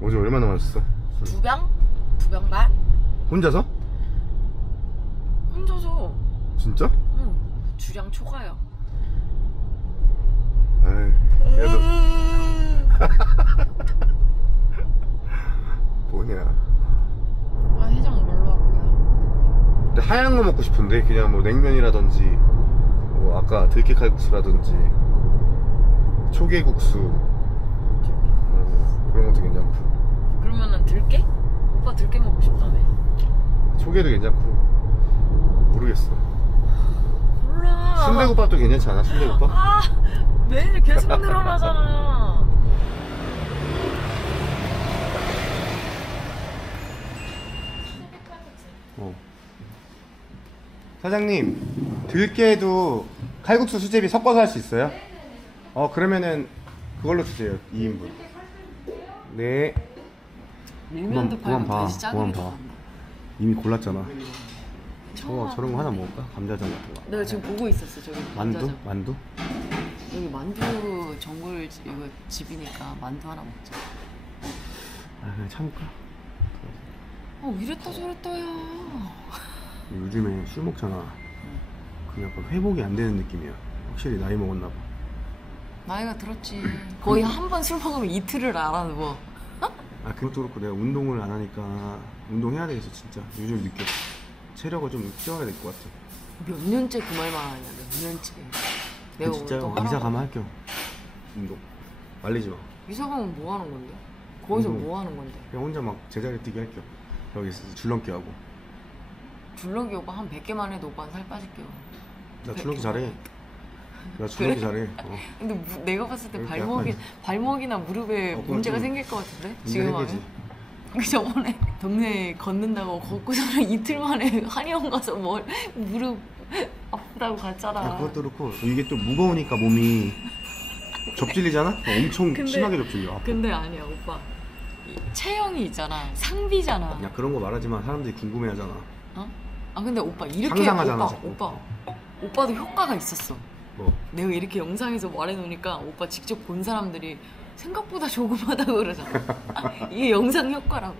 어제 얼마나 마셨어? 두 병? 두 병 반? 혼자서? 혼자서. 진짜? 응. 주량 초과야. 에이, 그래도 뭐냐. 아, 해장 뭘로 할 거야? 근데 하얀 거 먹고 싶은데 그냥 뭐 냉면이라든지 뭐 아까 들깨 칼국수라든지 초계국수 그런 것도 괜찮고. 그러면은 들깨? 오빠 들깨 먹고 싶다며. 초계도 괜찮고. 모르겠어. 몰라. 순대국밥도 괜찮지 않아? 순대국밥? 아, 매일 계속 늘어나잖아. 사장님, 들깨도 칼국수 수제비 섞어서 할 수 있어요? 그러면은 그걸로 주세요. 2인분. 네. 밀면도 팔고 다시 짜기도 봐. 한다. 이미 골랐잖아. 저런 거 하나 먹을까? 감자전 같은 거. 내가 지금 보고 있었어. 저기 만두? 감자전. 만두? 여기 만두 전골 이거 집이니까 만두 하나 먹자. 아, 그냥 참을까? 이랬다 저랬다야. 요즘에 술 먹잖아. 그냥 약간 회복이 안 되는 느낌이야. 확실히 나이 먹었나 봐. 나이가 들었지. 거의 한 번 술 먹으면 이틀을 알아 누워. 아, 그것도 그렇고 내가 운동을 안 하니까 운동해야 되겠어 진짜. 요즘 느껴. 체력을 좀 키워야 될 것 같아. 몇 년째 그 말만 하냐. 몇 년째. 내가 진짜 운동 이사 가면 할게요. 운동. 말리지 마. 이사 가면 뭐 하는 건데? 거기서 운동. 뭐 하는 건데? 그냥 혼자 막 제자리 뛰기 할게요. 여기서 줄넘기 하고. 줄넘기 오빠 한 100개만 해도 오빠는 살 빠질게요. 나 줄넘기 잘해. 나 줄넘기 그래? 잘해. 근데 내가 봤을 때 그렇게 발목이나 무릎에 문제가 좀 생길 것 같은데? 문제 지금 생기지. 하면? 그 저번에 동네에 걷는다고 걷고서는 이틀 만에 한의원 가서 무릎 아프다고 갔잖아. 아, 그것도 그렇고 이게 또 무거우니까 몸이 접질리잖아? 엄청 심하게 접질려. 아파. 근데 아니야 오빠. 체형이 있잖아. 상비잖아. 야, 그런 거 말하지만 사람들이 궁금해하잖아. 어? 아 근데 오빠 이렇게 상상하잖아, 오빠, 자꾸. 오빠도 효과가 있었어. 뭐? 내가 이렇게 영상에서 말해놓으니까 오빠 직접 본 사람들이 생각보다 조그마다고 그러잖아. 이게 영상 효과라고.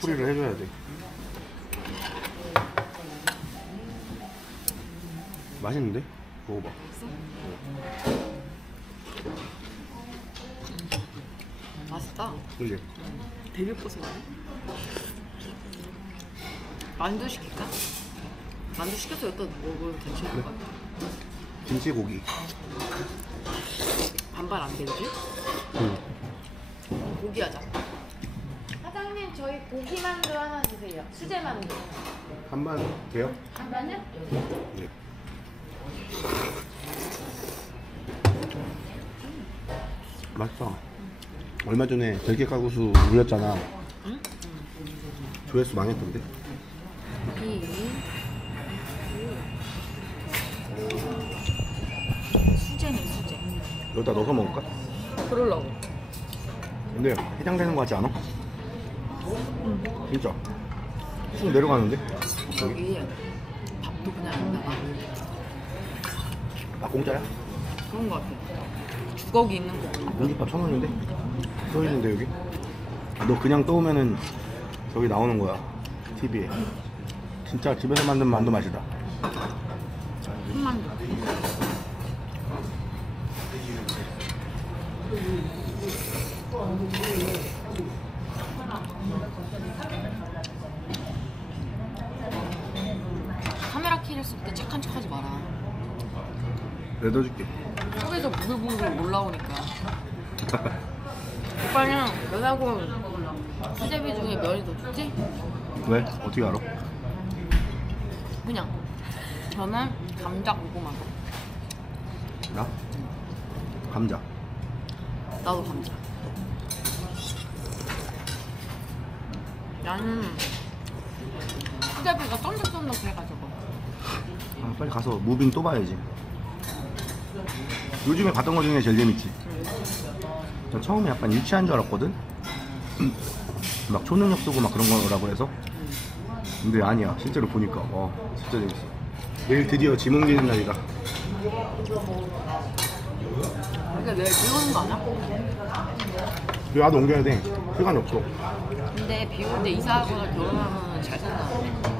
풀이를 해줘야 돼. 맛있는데? 먹어봐. 맛있다. 그지? 되게 고소하네. 만두 시킬까? 만두 시켜서 여기다 먹으면 괜찮을 것 같아. 김치고기. 반반 안 되지? 응. 고기 하자. 사장님 저희 고기 만두 하나 주세요. 수제 만두. 한반 돼요? 반반요? 네. 맛있다. 얼마 전에 들깨 칼국수 올렸잖아. 응? 조회수 망했던데? 수제네 수제. 여기다 넣어서 먹을까? 그러려고. 근데 해장되는 거 같지 않아? 진짜 쑥 내려가는데? 여기 밥도 그냥 안 나가. 아, 공짜야? 그런 거 같아. 주걱이 있는 거. 공깃밥 1,000원인데? 써있는데 여기? 너 그냥 떠오면은 저기 나오는 거야, TV에. 진짜 집에서 만든 만두 맛이다. 흑만두. 카메라 켜있을 때 착한 척하지 마라. 내가 넣어줄게. 속에서 부글부글 올라오니까. 오빠는 면하고 수제비 중에 면이 더 좋지? 왜? 어떻게 알아? 그냥. 저는 감자 고구마. 나? 감자. 나도 감자. 나는 수제비가 쫀득쫀득해가지고. 아, 빨리 가서 무빙 또 봐야지. 요즘에 봤던 거 중에 제일 재밌지. 전 처음에 약간 유치한 줄 알았거든? 막 초능력 쓰고 막 그런 거라고 해서. 근데 아니야. 실제로 보니까 진짜 재밌어. 내일 드디어 짐 옮기는 날이다. 근데 내일 비 오는 거 아니야? 나도 옮겨야 돼. 시간이 없어. 근데 비 오는데 이사하거나 결혼하면 잘 산다는데.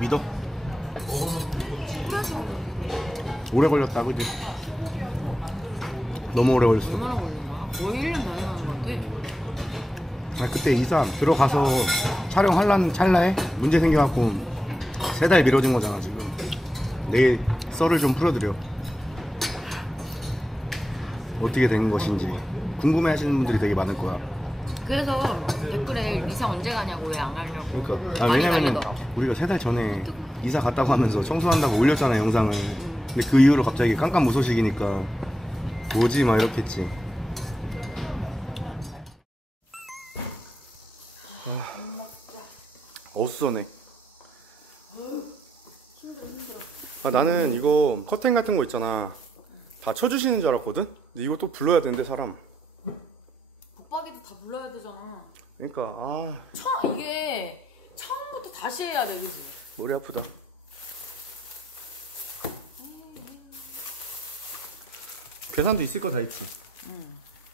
믿어? 오래 걸렸다, 그지? 너무 오래 걸렸어. 얼마나 걸린 거야? 거의 1년 전에 가는 거 같아. 아, 그때 이사 들어가서 촬영하려는 찰나에 문제 생겨갖고 3달 미뤄진 거잖아 지금. 내일 썰을 좀 풀어드려. 어떻게 된 것인지 궁금해하시는 분들이 되게 많을 거야. 그래서 댓글에 이사 언제 가냐고 왜 안 가냐고. 그러니까 많이 왜냐면은 달리더라고. 우리가 3달 전에 이사 갔다고 하면서 청소한다고 올렸잖아 영상을. 근데 그 이후로 갑자기 깜깜무소식이니까 뭐지 막 이렇겠지. 어수선해. 아, 나는 이거 커튼 같은 거 있잖아 다 쳐주시는 줄 알았거든? 근데 이거 또 불러야 되는데 사람. 붙박이도 다 불러야 되잖아. 그러니까 이게 처음부터 다시 해야 돼, 그지? 머리 아프다. 계산도 있을 거 다 있지.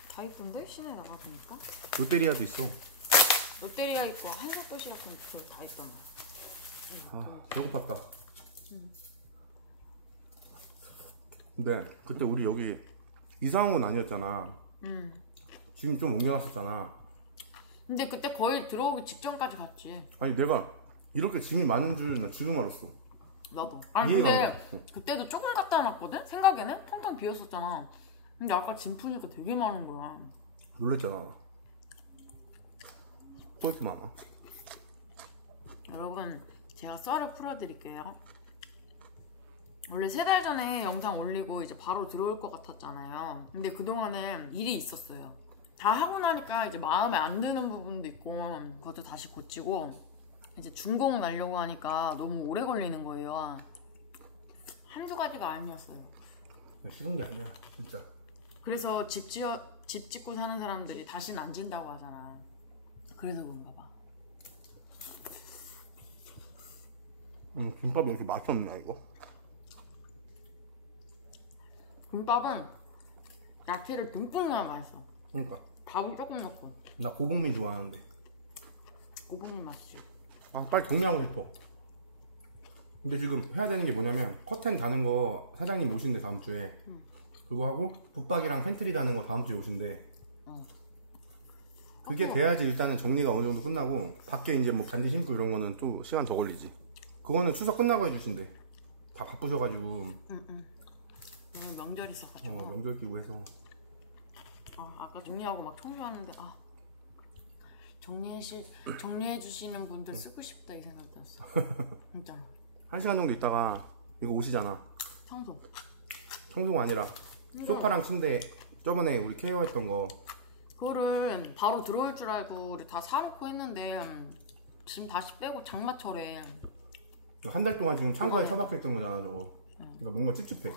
다 있던데? 시내 나가보니까. 롯데리아도 있어. 롯데리아 있고 한솥도시락 그걸 다 있던데. 배고팠다. 근데 그때 우리 여기 이사 온 건 아니었잖아. 지금 좀 옮겨놨었잖아. 근데 그때 거의 들어오기 직전까지 갔지. 아니 내가 이렇게 짐이 많은 줄 나 지금 알았어. 나도. 아니 이해가 안 근데 그때도 조금 갖다 놨거든? 생각에는? 텅텅 비었었잖아. 근데 아까 짐 푸니까 되게 많은 거야. 놀랬잖아. 뭐 이렇게 많아? 여러분, 제가 썰을 풀어드릴게요. 원래 3달 전에 영상 올리고 이제 바로 들어올 것 같았잖아요. 근데 그동안에 일이 있었어요. 다 하고 나니까 이제 마음에 안 드는 부분도 있고 그것도 다시 고치고 이제 준공 날려고 하니까 너무 오래 걸리는 거예요. 한두 가지가 아니었어요. 쉬운 게 아니야 진짜. 그래서 집 짓고 사는 사람들이 다시는 안 진다고 하잖아. 그래서 그런가 봐. 김밥이 이렇게 맛이 없나 이거? 김밥은 야채를 듬뿍 넣어야 맛있어. 그러니까 밥은 조금 넣고. 나 고봉민 좋아하는데. 고봉이 맛있지. 아 빨리 정리하고 싶어. 근데 지금 해야 되는 게 뭐냐면 커튼 다는 거 사장님 오신대 다음 주에. 그거 하고 붙박이랑 팬트리 다는 거 다음 주에 오신대. 그게 돼야지 일단은 정리가 어느 정도 끝나고 밖에 이제 뭐 잔디 심고 이런 거는 또 시간 더 걸리지. 그거는 추석 끝나고 해주신대. 다 바쁘셔가지고. 오늘 명절 있어가지고. 명절 끼고 해서. 아까 정리하고 막 청소하는데 정리해주시는 분들 쓰고 싶다 이 생각 들었어. 진짜. 1시간 정도 있다가 이거 오시잖아. 청소가 아니라 소파랑 침대 저번에 우리 KO 했던 거 그거를 바로 들어올 줄 알고 우리 다 사놓고 했는데 지금 다시 빼고 장마철에 한 달 동안 지금 창고에 처박혀있던 거잖아 저거. 그러니까 뭔가 찝찝해.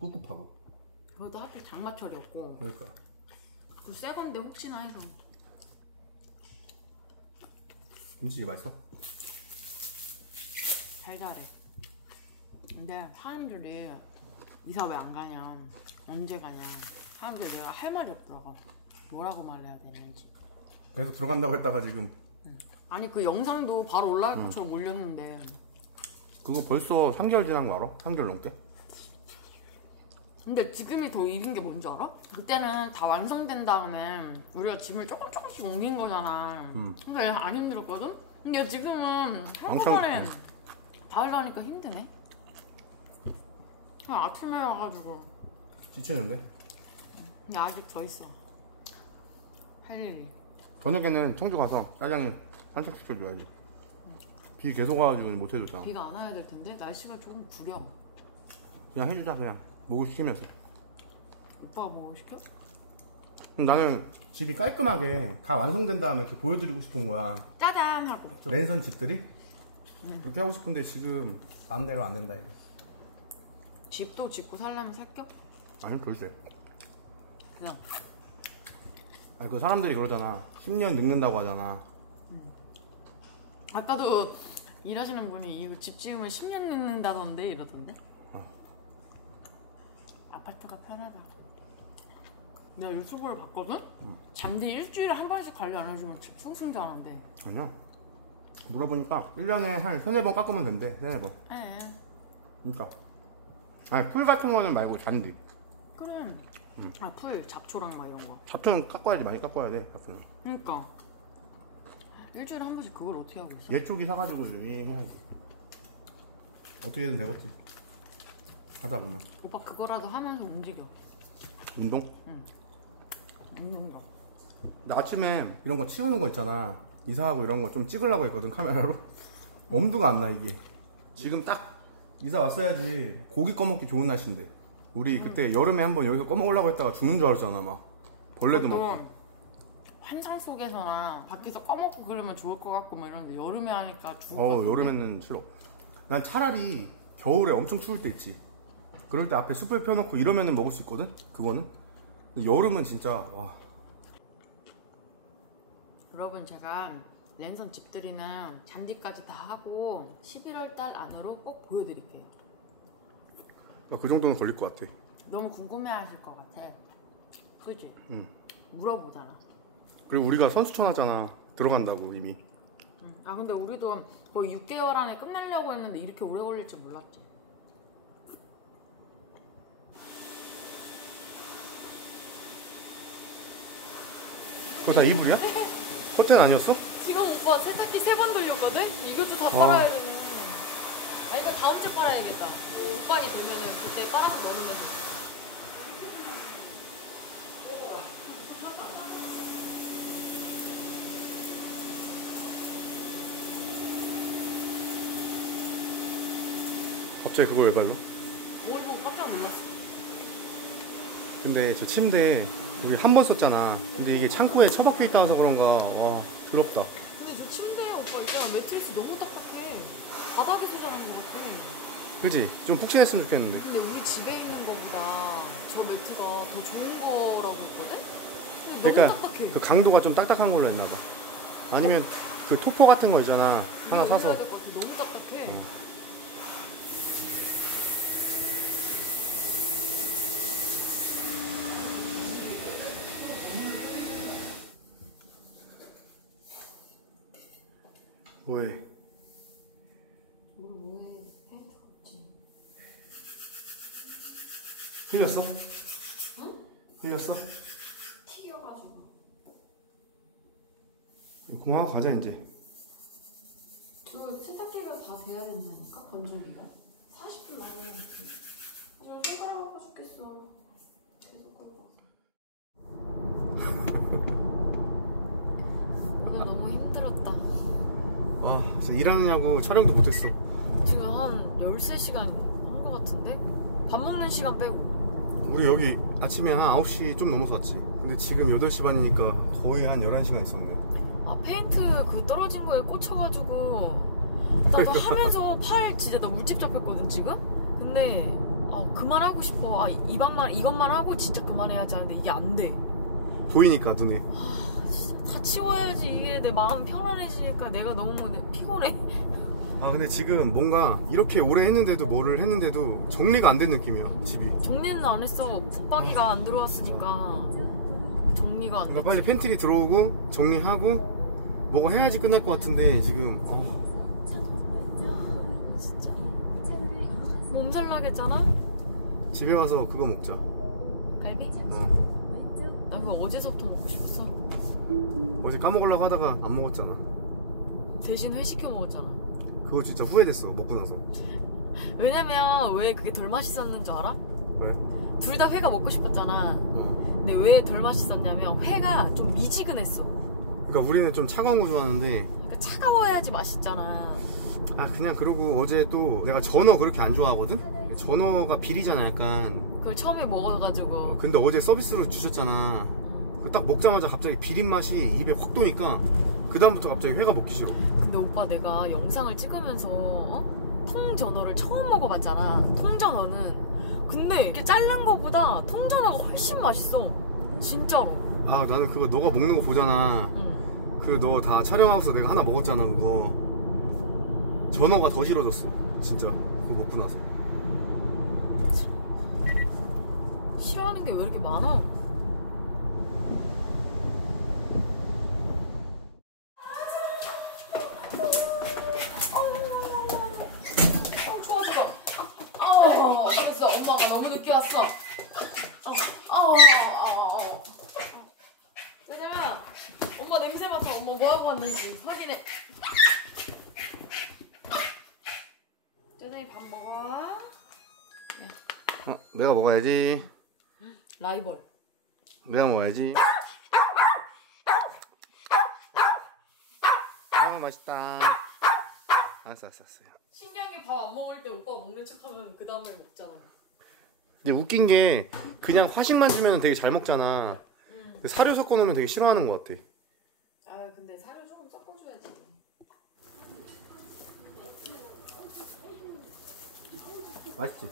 꿉꿉하고. 그것도 하필 장마철이었고 그러니까. 그 새 건데 혹시나 해서. 김치 맛있어? 잘 자래. 근데 사람들이 이사 왜 안 가냐, 언제 가냐, 사람들이 내가 할 말이 없더라고. 뭐라고 말해야 되는지. 계속 들어간다고 했다가 지금. 아니 그 영상도 바로 올라갈 것처럼 올렸는데 그거 벌써 3개월 지난 거 알아? 3개월 넘게? 근데 지금이 더 일인 게 뭔지 알아? 그때는 다 완성된 다음에 우리가 짐을 조금씩 옮긴 거잖아. 그러니까 안 힘들었거든? 근데 지금은 한꺼번에 다 하려니까 힘드네. 그냥 아침에 와가지고. 지치는데? 근데 아직 더 있어. 할 일이. 저녁에는 청주 가서 짜장면 산책시켜줘야지. 비 계속 와가지고 못 해줬잖아. 비가 안 와야 될 텐데 날씨가 조금 구려. 그냥 해주자 그냥. 목을 시키면서. 오빠가 뭐 시켜? 나는 집이 깔끔하게 다 완성된 다음에 이렇게 보여드리고 싶은 거야. 짜잔 하고. 랜선 집들이? 그렇게 하고 싶은데 지금 마음대로 안 된다. 집도 짓고 살려면 살겨? 아니 절대. 그냥. 아니 그 사람들이 그러잖아. 10년 늙는다고 하잖아. 아까도 일하시는 분이 이거 집 지으면 10년 늙는다던데 이러던데. 아파트가 편하다. 내가 유튜브를 봤거든? 잔디 일주일에 한 번씩 관리 안 해주면 승승장하는데. 아니야. 물어보니까 1년에 한 3-4번 깎으면 된대. 3-4번. 에. 그러니까. 아니 풀 같은 거는 말고 잔디. 그래. 아, 풀, 잡초랑 막 이런 거. 잡초는 깎아야지. 많이 깎아야 돼. 잡초는. 그러니까. 일주일에 한 번씩 그걸 어떻게 하고 있어? 얘 쪽이 사가지고 해야지. 어떻게든 되겠지. 하자. 오빠 그거라도 하면서 움직여. 운동? 응. 운동. 나 아침에 이런 거 치우는 거 있잖아. 이사하고 이런 거 좀 찍으려고 했거든, 카메라로. 엄두가 안 나, 이게. 지금 딱 이사 왔어야지 고기 꺼먹기 좋은 날씨인데. 우리 그때 여름에 한번 여기서 꺼먹으려고 했다가 죽는 줄 알았잖아, 막. 벌레도 막. 환상 속에서나 밖에서 꺼먹고 그러면 좋을 것 같고 막 이러는데 여름에 하니까 죽을 것 같은데. 여름에는 싫어. 난 차라리 겨울에 엄청 추울 때 있지. 그럴 때 앞에 숯불 펴놓고 이러면은 먹을 수 있거든? 그거는? 근데 여름은 진짜, 와. 여러분, 제가 랜선 집들이는 잔디까지 다 하고 11월 달 안으로 꼭 보여드릴게요. 나 그 정도는 걸릴 것 같아. 너무 궁금해 하실 것 같아. 그지? 응. 물어보잖아. 그리고 우리가 선수촌 하잖아. 들어간다고 이미. 아, 근데 우리도 거의 6개월 안에 끝내려고 했는데 이렇게 오래 걸릴 줄 몰랐지. 그거 다 이불이야? 커튼 아니었어? 지금 오빠 세탁기 3번 돌렸거든? 이것도 다 빨아야 되네. 아, 이거 다음 주에 빨아야겠다. 오빠이 되면은 그때 빨아서 넣으면 돼. 갑자기 그걸 왜 발라? 뭘 보고 깜짝 놀랐어. 근데 저 침대 우리 한 번 썼잖아. 근데 이게 창고에 처박혀 있다 와서 그런가. 와, 더럽다. 근데 저 침대 오빠 있잖아. 매트리스 너무 딱딱해. 바닥에서 자는 것 같아. 그치? 좀 푹신했으면 좋겠는데. 근데 우리 집에 있는 거보다 저 매트가 더 좋은 거라고 했거든? 근데 그러니까 너무 딱딱해. 그 강도가 좀 딱딱한 걸로 했나봐. 아니면 그 토퍼 같은 거 있잖아. 하나 위에 사서. 올려야 될 것 같아. 너무 딱딱해. 뭐해? 뭐해. 페인트 없지. 흘렸어? 응? 흘렸어? 튀겨가지고. 그만 가자 이제. 그 세탁기가 다 돼야 된다니까? 건조기가? 40분 남아요. 저 손가락 아파 죽겠어. 계속 걸고. 오늘 너무 힘들었다. 와, 진짜 일하느냐고 촬영도 못했어. 지금 한 13시간 한 것 같은데? 밥 먹는 시간 빼고. 우리 여기 아침에 한 9시 좀 넘어서 왔지. 근데 지금 8시 반이니까 거의 한 11시간 있었네. 아, 페인트 그 떨어진 거에 꽂혀가지고 나도 하면서 팔 진짜 나 물집 잡혔거든 지금? 근데 그만하고 싶어. 이것만 하고 진짜 그만해야지 하는데 이게 안 돼. 보이니까 눈에. 진짜 다 치워야지 이게 내 마음 편안해지니까 내가 너무 피곤해. 아 근데 지금 뭔가 이렇게 오래 했는데도 뭐를 했는데도 정리가 안 된 느낌이야 집이. 정리는 안 했어. 붙박이가 안 들어왔으니까 정리가 안 돼. 그러니까 빨리 팬트리 들어오고 정리하고 뭐가 해야지 끝날 것 같은데 지금 진짜 몸살 나겠잖아? 집에 와서 그거 먹자. 갈비? 나 그거 어제서부터 먹고 싶었어. 어제 까먹으려고 하다가 안 먹었잖아. 대신 회시켜 먹었잖아. 그거 진짜 후회됐어 먹고 나서. 왜냐면 왜 그게 덜 맛있었는 줄 알아? 왜? 둘 다 회가 먹고 싶었잖아. 근데 왜 덜 맛있었냐면 회가 좀 미지근했어. 그러니까 우리는 좀 차가운 거 좋아하는데. 그러니까 차가워야지 맛있잖아. 아 그냥 그러고 어제 또 내가 전어 그렇게 안 좋아하거든? 전어가 비리잖아 약간. 그걸 처음에 먹어가지고. 근데 어제 서비스로 주셨잖아. 딱 먹자마자 갑자기 비린 맛이 입에 확 도니까 그 다음부터 갑자기 회가 먹기 싫어. 근데 오빠 내가 영상을 찍으면서 통전어를 처음 먹어봤잖아. 통전어는. 근데 이렇게 자른 거보다 통전어가 훨씬 맛있어. 진짜로. 아 나는 그거 너가 먹는 거 보잖아. 응. 그 너 다 촬영하고서 내가 하나 먹었잖아 그거. 전어가 더 싫어졌어. 진짜 그거 먹고 나서. 싫어하는 게 왜 이렇게 많아? 추워 죽어. 그랬어. 엄마가 너무 늦게 왔어. 왜냐면 엄마 냄새 맡아. 엄마 뭐하고 왔는지 확인해. 짜장이 밥 먹어. 내가 먹어야지. 라이벌. 내가 먹어야지. 맛있다. 알았어. 신기한 게 밥 안 먹을 때 오빠 먹는 척하면 그 다음에 먹잖아. 이제 웃긴 게 그냥 화식만 주면 되게 잘 먹잖아. 사료 섞어 놓으면 되게 싫어하는 것 같아. 근데 사료 좀 섞어줘야지. 맛있지?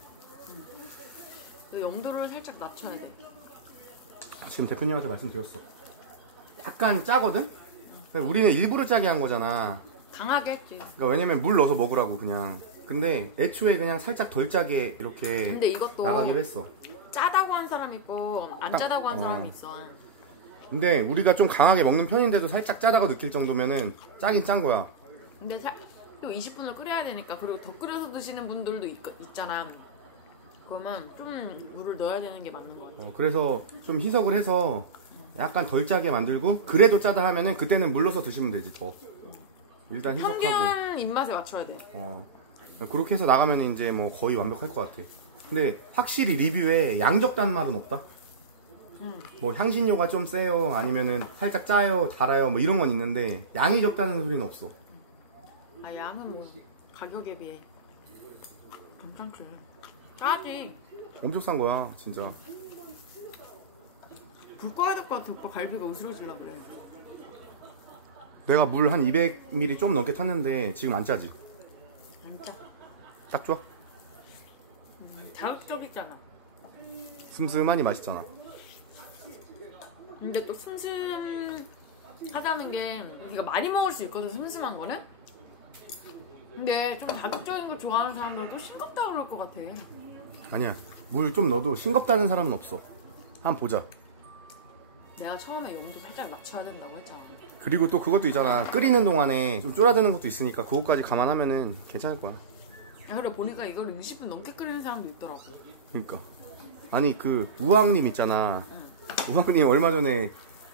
그 염도를 살짝 낮춰야 돼. 지금 대표님한테 말씀드렸어. 약간 짜거든? 우리는 일부러 짜게 한 거잖아. 강하게 했지. 그러니까 왜냐면 물 넣어서 먹으라고 그냥. 근데 애초에 그냥 살짝 덜 짜게 이렇게 근데 이것도 나가기로 했어. 짜다고 한 사람 있고 안 짜다고 한 사람이 있어. 근데 우리가 좀 강하게 먹는 편인데도 살짝 짜다고 느낄 정도면은 짜긴 짠 거야. 근데 또 20분을 끓여야 되니까. 그리고 더 끓여서 드시는 분들도 있잖아. 그러면 좀 물을 넣어야 되는 게 맞는 것 같아. 그래서 좀 희석을 해서 약간 덜 짜게 만들고 그래도 짜다 하면은 그때는 물 넣어서 드시면 되지. 더. 일단 희석하고. 평균 입맛에 맞춰야 돼. 그렇게 해서 나가면 이제 뭐 거의 완벽할 것 같아. 근데 확실히 리뷰에 양적단 맛은 없다. 뭐 향신료가 좀 세요, 아니면은 살짝 짜요, 달아요, 뭐 이런 건 있는데 양이 적다는 소리는 없어. 양은 뭐 가격에 비해 괜찮지. 짜지. 엄청 싼 거야, 진짜. 불 꺼야 될 것 같아. 오빠 갈비가 으스러질라 그래. 내가 물 한 200ml 좀 넘게 탔는데 지금 안 짜지? 안 짜. 딱 좋아? 자극적이잖아. 슴슴하니 맛있잖아. 근데 또 슴슴하다는 게 우리가 많이 먹을 수 있거든. 슴슴한 거는. 근데 좀 자극적인 거 좋아하는 사람들은 싱겁다 그럴 것 같아. 아니야, 물 좀 넣어도 싱겁다는 사람은 없어. 한번 보자. 내가 처음에 염도 살짝 낮춰야 된다고 했잖아. 그리고 또 그것도 있잖아. 끓이는 동안에 좀 쫄아드는 것도 있으니까 그것까지 감안하면은 괜찮을 거야. 그래 보니까 이걸 20분 넘게 끓이는 사람도 있더라고. 그러니까. 아니 그 우왕님 있잖아. 우왕님 얼마 전에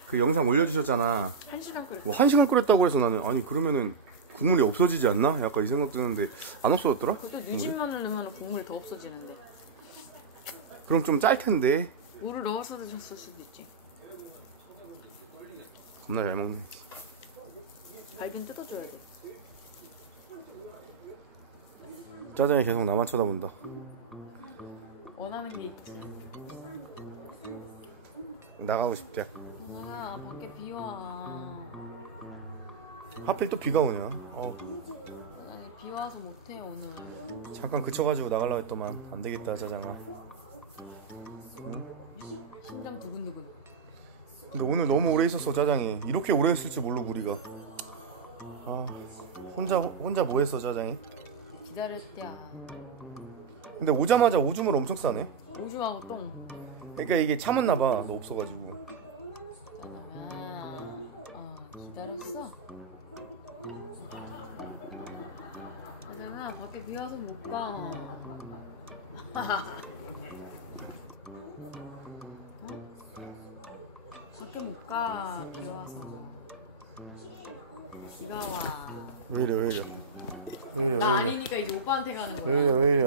그 영상 올려주셨잖아. 1시간 끓였어. 뭐 1시간 끓였다고 해서 나는 아니 그러면은 국물이 없어지지 않나? 약간 이 생각 드는데 안 없어졌더라? 그것도 유진마늘 넣으면 국물이 더 없어지는데. 그럼 좀 짤 텐데. 물을 넣어서 드셨을 수도 있지. 겁나 잘 먹네. 갈비는 뜯어줘야 돼. 짜장이 계속 나만 쳐다본다. 원하는 게 있지. 나가고 싶대. 밖에 비 와. 하필 또 비가 오냐? 아니, 비 와서 못해 오늘. 잠깐 그쳐가지고 나가려고 했더만 안 되겠다 짜장아. 심장 두근두근. 근데 오늘 너무 오래 있었어 짜장이. 이렇게 오래 있을 줄 모르고 우리가. 혼자 뭐 했어 짜장이? 기다렸대야. 근데 오자마자 오줌을 엄청 싸네. 오줌하고 똥. 그러니까 이게 참았나봐 너 없어가지고. 기다렸어? 하잖아 밖에 비 와서 못 가. 밖에 못 가. 비 와서. 비가 와. 왜 이래? 나 아니니까 이제 오빠한테 가는 거야. 왜 이래?